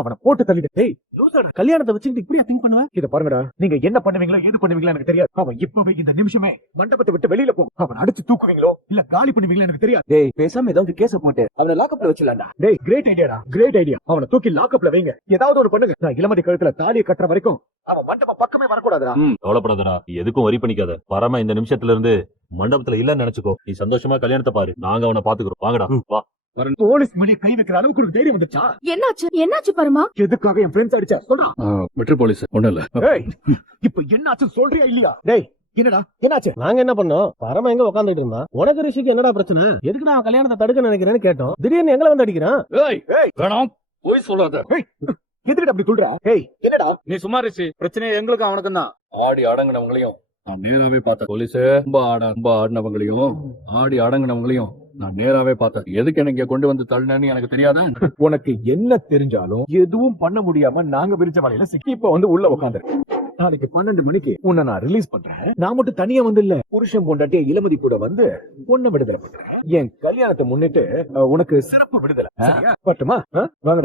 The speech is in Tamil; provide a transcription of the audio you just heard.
அவனை போட்டு தள்ளிட்டு டேய் லூசாடா, கல்யாணத்தை வச்சுக்கிட்டு இப்படியா திங்க் பண்ணுவேன்? இத பாருங்கடா, நீங்க என்ன பண்ணுவீங்களோ ஏது பண்ணுவீங்களோ எனக்கு தெரியாது. அவன் இப்பவே இந்த நிமிஷமே மண்டபத்தை விட்டு வெளியில போகும். அவன் அடிச்சு தூக்குவீங்களோ இல்ல காலி பண்ணுவீங்களோ எனக்கு தெரியாது. டேய் பேசாம ஏதாவது கேஸ போட்டு அவனை லாக்அப்ல வச்சிடலாம்டா. டேய் கிரேட் ஐடியாடா, கிரேட் ஐடியா. அவனை தூக்கி லாக்அப்ல வைங்க, ஏதாவது ஒரு பண்ணுங்க. நான் இளமதி கழுத்துல தாலியை கட்டுற வரைக்கும் அவன் மண்டபம் பக்கமே வரக்கூடாதுடா. கவலைப்படாதடா, எதுக்கும் வரி பண்ணிக்காத. பரம இந்த நிமிஷத்துல இருந்து மண்டபத்துல இல்லன்னு நினைச்சுக்கோ. நீ சந்தோஷமா கல்யாணத்தை பாரு, நாங்க அவனை பாத்துக்கிறோம். வாங்கடா வா. போலீஸ் மணி கை வைக்கிற அளவுக்கு ஒரு தைரியம் வந்துச்சா? என்னாச்சு என்னாச்சு பரமா? எதுக்காக என் ஃப்ரெண்ட்ஸ் அடிச்சா சொல்றான்? மெட்ரோ போலீஸ் ஒண்ணும் இல்ல. ஏய் இப்ப என்னாச்சு சொல்றியா இல்லையா? டேய் என்னடா என்னாச்சு? நாங்க என்ன பண்ணோம்? பரம எங்க உட்காந்துட்டு இருந்தான். உனக்கு ரிஷிக்கு என்னடா பிரச்சனை? எதுக்கு நான் கல்யாணத்தை தடுக்க நினைக்கிறேன்னு கேட்டோம். திடீர்னு எங்களை வந்து அடிக்கிறான். ஏய் ஏய் வேணாம் போய் சொல்லாத. எதுக்கு அப்படி சொல்ற? ஏய் என்னடா? நீ சும்மா ரிஷி, பிரச்சனை எங்களுக்கு அவனுக்கும் தான். ஆடி அடங்கினவங்களையும் நான் நேராவே பார்த்தேன். போலீஸ் ரொம்ப ஆடினவங்களையும் ஆடி அடங்கினவங்களையும் நான் நேராவே பார்த்தேன். எதுக்கு எனக்கு இங்க கொண்டு வந்து தள்ளினு எனக்கு தெரியாதா? உனக்கு என்ன தெரிஞ்சாலும் எதுவும் பண்ண முடியாம நாங்க விரிச்ச வலையில சிக்கி இப்ப வந்து உள்ள உட்காந்துருக்கேன். நாளைக்கு 12 மணிக்கு உன்னை நான் ரிலீஸ் பண்றேன். நான் மட்டும் தனியா வந்து இல்ல, புருஷன் பொண்டாட்டிய இளமதி கூட வந்து பொண்ணு விடுதலை பண்றேன். என் கல்யாணத்தை முன்னிட்டு உனக்கு சிறப்பு விடுதலை. சரியா? பட்டுமா? வாங்கடா.